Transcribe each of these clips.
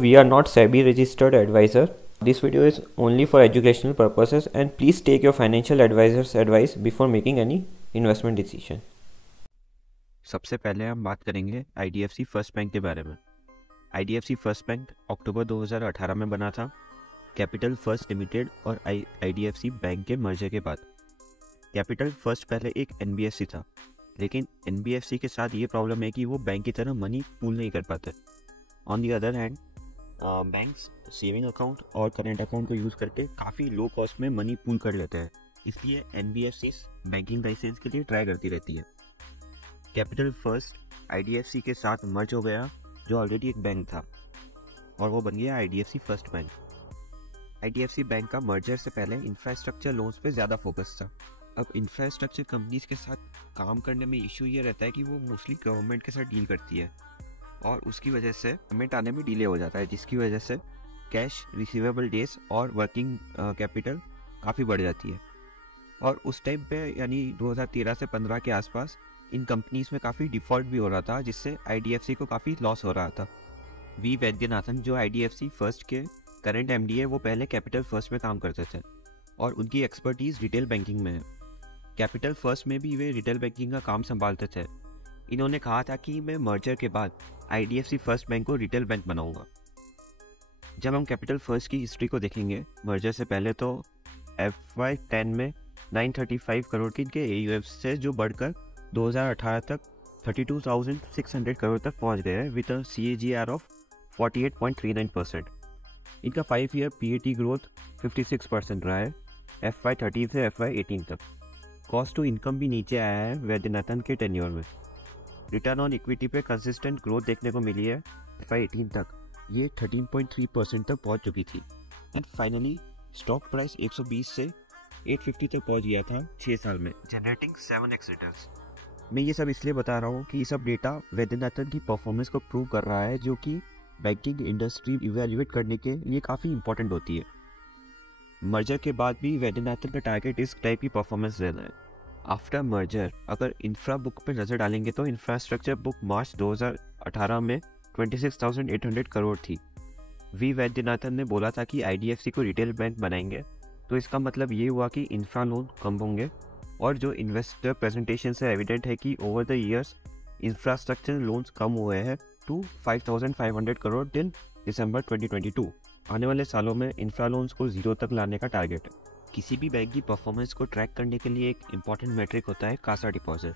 We are not SEBI registered advisor. This video is only for educational purposes and please take your financial advisor's advice before making any investment decision. सबसे पहले हम बात करेंगे IDFC first bank के बारे में। IDFC first bank अक्टूबर 2018 में बना था कैपिटल फर्स्ट लिमिटेड और IDFC बैंक के मर्जर के बाद। कैपिटल फर्स्ट पहले एक NBFC था, लेकिन NBFC के साथ ये प्रॉब्लम है कि वो बैंक की तरह मनी पूल नहीं कर पाते। On the other hand banks saving account और करेंट अकाउंट को यूज़ करके काफ़ी लो कॉस्ट में मनी पूल कर लेते हैं, इसलिए NBFCs बैंकिंग लाइसेंस के लिए ट्राई करती रहती है। कैपिटल फर्स्ट IDFC के साथ मर्ज हो गया, जो ऑलरेडी एक बैंक था, और वो बन गया IDFC first bank. IDFC bank का मर्जर से पहले इंफ्रास्ट्रक्चर लोन्स पे ज़्यादा फोकस था। अब इंफ्रास्ट्रक्चर कंपनीज के साथ काम करने में इशू ये रहता है कि वो मोस्टली गवर्नमेंट के साथ डील करती है और उसकी वजह से पेमेंट आने में डिले हो जाता है, जिसकी वजह से कैश रिसीवेबल डेज और वर्किंग कैपिटल काफ़ी बढ़ जाती है। और उस टाइम पे यानी 2013 से 15 के आसपास इन कंपनीज में काफ़ी डिफ़ॉल्ट भी हो रहा था, जिससे IDFC को काफ़ी लॉस हो रहा था। वी वैद्यनाथन जो IDFC फर्स्ट के करंट MD है, वो पहले कैपिटल फर्स्ट में काम करते थे और उनकी एक्सपर्टीज़ रिटेल बैंकिंग में है। कैपिटल फर्स्ट में भी वे रिटेल बैंकिंग का काम संभालते थे। इन्होंने कहा था कि मैं मर्जर के बाद IDFC फर्स्ट बैंक को रिटेल बैंक बनाऊंगा। जब हम कैपिटल फर्स्ट की हिस्ट्री को देखेंगे, मर्जर से पहले तो FY10 में 935 करोड़ की इनके AUM से जो बढ़कर 2018 तक 32,600 करोड़ तक पहुंच गए हैं विद अ CAGR ऑफ 48.39%। इनका 5 ईयर PAT ग्रोथ 56% रहा है FY13 से FY18 तक। कॉस्ट टू इनकम भी नीचे आया है वैद्यनाथन के टेन्योर में। रिटर्न ऑन इक्विटी पे कंसिस्टेंट ग्रोथ देखने को मिली है। FY18 तक ये 13.3% तक पहुंच चुकी थी। एंड फाइनली स्टॉक प्राइस 120 से 850 तक पहुंच गया था 6 साल में, जनरेटिंग 7x रिटर्न्स। मैं ये सब इसलिए बता रहा हूँ कि ये सब डेटा वैद्यनाथन की परफॉर्मेंस को प्रूव कर रहा है, जो कि बैंकिंग इंडस्ट्री इवेल्युएट करने के लिए काफ़ी इंपॉर्टेंट होती है। मर्जर के बाद भी वैद्यनाथन का टारगेट इस टाइप की परफॉर्मेंस रहना है। आफ्टर मर्जर अगर इंफ्रा बुक पर नज़र डालेंगे तो इंफ्रास्ट्रक्चर बुक मार्च 2018 में 26,800 करोड़ थी। वी वैद्यनाथन ने बोला था कि IDFC को रिटेल बैंक बनाएंगे, तो इसका मतलब ये हुआ कि इंफ्रा लोन कम होंगे, और जो इन्वेस्टर प्रेजेंटेशन से एविडेंट है कि over the years infrastructure loans कम हुए हैं टू 5,500 करोड़ टिल दिसंबर 2022। आने वाले सालों में इंफ्रा लोन्स को 0 तक लाने का टारगेट है। किसी भी बैंक की परफॉर्मेंस को ट्रैक करने के लिए एक इम्पॉर्टेंट मेट्रिक होता है कासा डिपॉजिट,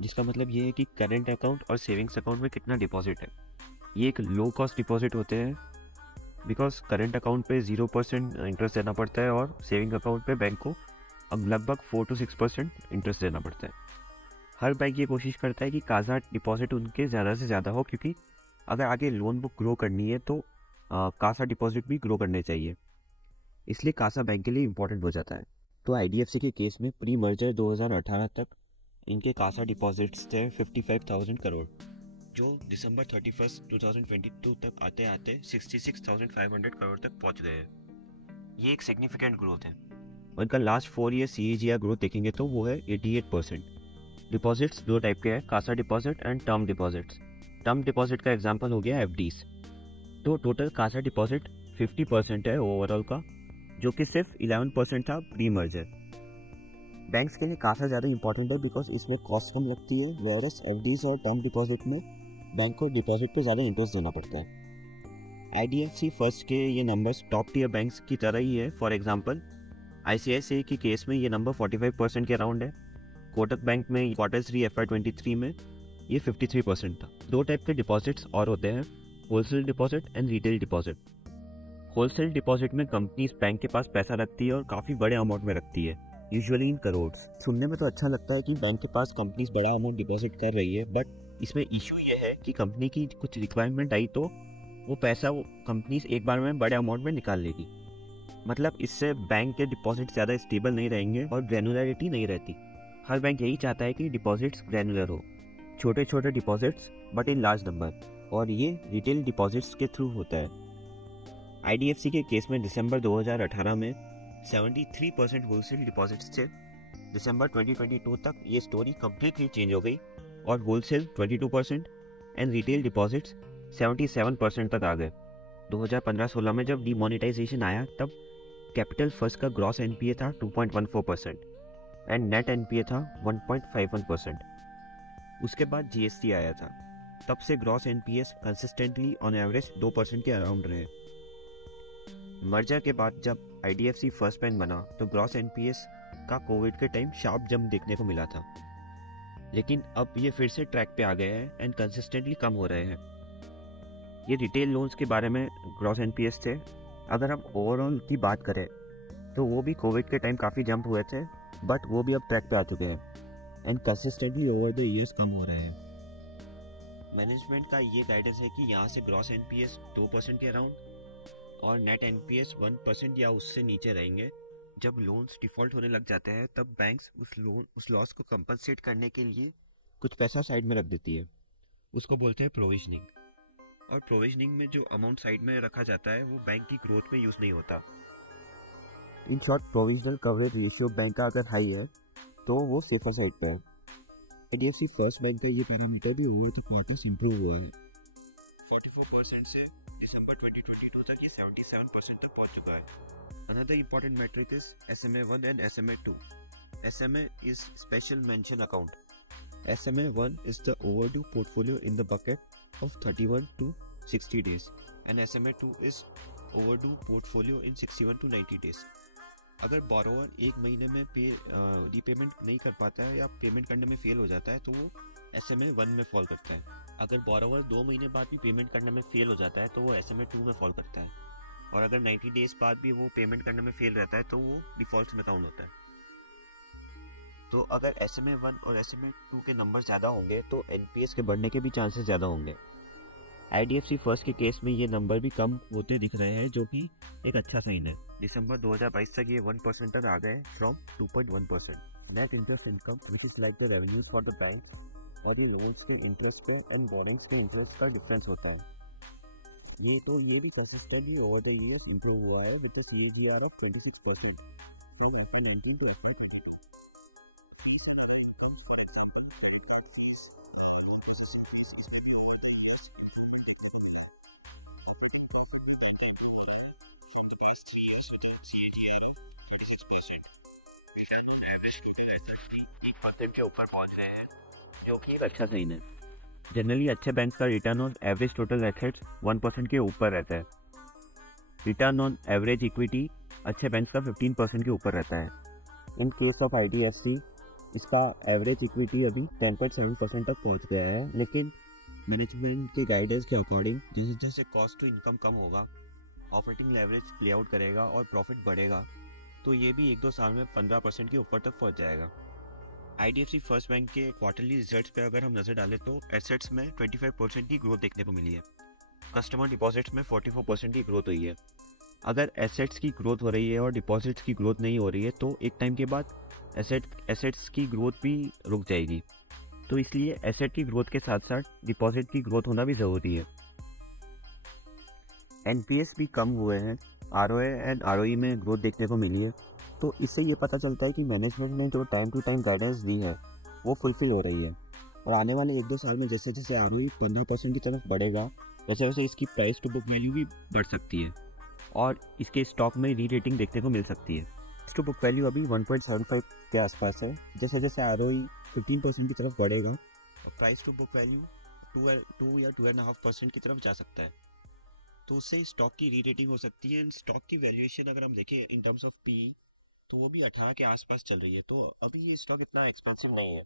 जिसका मतलब ये है कि करेंट अकाउंट और सेविंग्स अकाउंट में कितना डिपॉजिट है। ये एक लो कॉस्ट डिपॉजिट होते हैं, बिकॉज करेंट अकाउंट पे 0% इंटरेस्ट देना पड़ता है और सेविंग अकाउंट पे बैंक को अब लगभग 4 to 6% इंटरेस्ट देना पड़ता है। हर बैंक ये कोशिश करता है कि कासा डिपॉजिट उनके ज़्यादा से ज़्यादा हो, क्योंकि अगर आगे लोन बुक ग्रो करनी है तो कासा डिपॉजिट भी ग्रो करने चाहिए, इसलिए कासा बैंक के लिए इम्पोर्टेंट हो जाता है। तो IDFC के केस में प्री मर्जर 2018 तक इनके कासा डिपॉजिट्स थे 55,000 करोड़, जो दिसंबर 31, 2022 तक आते आते 66,500 करोड़ तक पहुंच गए हैं। ये एक सिग्निफिकेंट ग्रोथ है। उनका लास्ट 4 ईयर CAGR ग्रोथ देखेंगे तो वो है 88%। डिपॉजिट्स दो टाइप के हैं, Kasa deposit and term deposits. Term deposit का एग्जांपल हो गया FDs। तो टोटल कासा डिपॉजिट 50% है ओवरऑल का, जो कि सिर्फ 11% था प्री मर्जर। बैंक्स के लिए कासा ज़्यादा इंपॉर्टेंट है बिकॉज इसमें कॉस्ट कम लगती है, वेरस FDs और टर्म डिपॉजिट में बैंक को डिपॉजिट पे ज़्यादा इंटरेस्ट देना पड़ता है। IDFC फर्स्ट के ये नंबर्स टॉप टियर बैंक्स की तरह ही है। फॉर एग्जांपल ICICI के केस में ये नंबर 45% के अराउंड है। कोटक बैंक में Q3 FY23 में ये 53% था। दो टाइप के डिपॉजिट्स और होते हैं, wholesale deposit and retail deposit. Wholesale deposit में कंपनीज बैंक के पास पैसा रखती है और काफ़ी बड़े अमाउंट में रखती है, यूजुअली इन करोड़। सुनने में तो अच्छा लगता है कि बैंक के पास कंपनीज बड़ा अमाउंट डिपॉजिट कर रही है, बट इसमें इशू ये है कि कंपनी की कुछ रिक्वायरमेंट आई तो वो पैसा वो कंपनीज एक बार में बड़े अमाउंट में निकाल लेगी। मतलब इससे बैंक के डिपॉजिट ज़्यादा स्टेबल नहीं रहेंगे और ग्रैनुलरिटी नहीं रहती। हर बैंक यही चाहता है कि डिपॉजिट्स ग्रैनुलर हो, छोटे छोटे deposits but in large number, और ये रिटेल डिपॉजिट्स के थ्रू होता है। IDFC के केस में दिसंबर 2018 में 73% होलसेल डिपॉजिट्स थे। दिसंबर 2022 तक ये स्टोरी कम्प्लीटली चेंज हो गई और होलसेल 22% एंड रिटेल डिपॉजिट्स 77% तक आ गए। 2015-16 में जब डीमोनेटाइजेशन आया तब कैपिटल फर्स्ट का ग्रॉस एनपीए था 2.14% एंड नेट एनपीए था 1.51%। उसके बाद जीएसटी आया था, तब से gross NPS consistently on average 2% के अराउंड रहे। मर्जर के बाद जब आईडीएफसी फर्स्ट बैंक बना तो ग्रॉस एनपीएस का कोविड के टाइम शार्प जंप देखने को मिला था, लेकिन अब ये फिर से ट्रैक पे आ गए हैं एंड कंसिस्टेंटली कम हो रहे हैं। ये रिटेल लोन्स के बारे में ग्रॉस एनपीएस थे। अगर हम ओवरऑल की बात करें तो वो भी कोविड के टाइम काफ़ी जंप हुए थे, बट वो भी अब ट्रैक पे आ चुके हैं and consistently over the years कम हो रहे हैं। मैनेजमेंट का ये गाइडेंस है कि यहाँ से ग्रॉस एनपीएस 2% के अराउंड और नेट एनपीएस 1% या उससे नीचे रहेंगे। जब लोन्स डिफ़ॉल्ट होने लग जाते हैं तब बैंक्स उस लॉस को कंपनसेट करने के लिए कुछ पैसा साइड में रख देती है, उसको बोलते हैं प्रोविजनिंग। और प्रोविजनिंग में जो अमाउंट साइड में रखा जाता है वो बैंक की ग्रोथ में यूज़ नहीं होता। In short, provisional coverage ratio bank का अगर हाई है तो वो सेफर साइड पे है। आईडीएफसी फर्स्ट बैंक का ये पैरामीटर भी ओवर द क्वार्टर्स इंप्रूव हुआ है। 44% से दिसंबर 2022 तक ये 77% तक पहुंच चुका है। Another important metric is SMA1 and SMA2। SMA is special mention account. SMA1 is the overdue portfolio in the bucket of 31 to 60 days and SMA2 is overdue portfolio in 61 to 90 days. अगर borrower एक महीने में repayment नहीं कर पाता है या payment करने में फेल हो जाता है तो वो SMA1 में फॉल करता है। अगर बोरोवर 2 महीने बाद भी पेमेंट करने में फेल हो जाता है तो वो SMA2 में फॉल करता है। और अगर 90 डेज बाद भी वो पेमेंट करने में फेल रहता है तो वो डिफॉल्ट में काउंट होता है। तो अगर SMA1 और SMA2 के नंबर ज़्यादा होंगे तो NPS के बढ़ने के भी चांसेस ज़्यादा होंगे। IDFC फर्स्ट के केस में ये नंबर भी कम होते दिख रहे हैं, जो कि एक अच्छा साइन है। दिसंबर 2022 तक ये 1% तक आ गए from 2.1%। Net interest income which is like the revenues for the bank और ये लोन्स के इंटरेस्ट का एंड बोरिंग्स के इंटरेस्ट का डिफरेंस होता है। ये भी consistently over the years improve हुआ है विद द CAGR ऑफ 26%। फिर 19 to 18। From the past 3 years with a CAGR of 26%, return on average total assets 1% के ऊपर पहुंच रहे हैं, जो कि एक अच्छा साइन है। जनरली अच्छे बैंक का return on average total assets 1% के ऊपर रहता है। रिटर्न ऑन एवरेज इक्विटी अच्छे बैंक का 15% के ऊपर रहता है। इन केस ऑफ IDFC इसका एवरेज इक्विटी अभी 10.7% तक पहुंच गया है, लेकिन मैनेजमेंट के गाइडेंस के अकॉर्डिंग जैसे जैसे कॉस्ट टू इनकम कम होगा, ऑपरेटिंग लेवरेज प्ले आउट करेगा और प्रॉफिट बढ़ेगा, तो ये भी 1-2 साल में 15% के ऊपर तक पहुंच जाएगा। IDFC फर्स्ट बैंक के क्वार्टरली रिजल्ट्स पे अगर हम नज़र डालें तो एसेट्स में 25% की ग्रोथ देखने को मिली है। कस्टमर डिपॉजिट्स में 44% की ग्रोथ हुई है। अगर एसेट्स की ग्रोथ हो रही है और डिपॉजिट्स की ग्रोथ नहीं हो रही है तो एक टाइम के बाद एसेट्स की ग्रोथ भी रुक जाएगी। तो इसलिए एसेट की ग्रोथ के साथ साथ डिपॉजिट की ग्रोथ होना भी ज़रूरी है। NPS भी कम हुए हैं, ROA एंड ROE में ग्रोथ देखने को मिली है। तो इससे ये पता चलता है कि मैनेजमेंट ने जो टाइम टू टाइम गाइडेंस दी है वो फुलफिल हो रही है। और आने वाले 1-2 साल में जैसे जैसे ROE 15% की तरफ बढ़ेगा, वैसे वैसे इसकी प्राइस टू बुक वैल्यू भी बढ़ सकती है और इसके स्टॉक में री रेटिंग देखने को मिल सकती है। प्राइस टू बुक वैल्यू अभी 1.75 के आसपास है। जैसे जैसे ROE 15% की तरफ बढ़ेगा, प्राइस टू बुक वैल्यू 2 या 2.5% की तरफ जा सकता है। तो उससे स्टॉक की री रेटिंग हो सकती है। स्टॉक की वैल्यूएशन अगर हम देखें इन टर्म्स ऑफ PE तो वो भी 18 के आसपास चल रही है। तो अभी ये स्टॉक इतना एक्सपेंसिव नहीं है।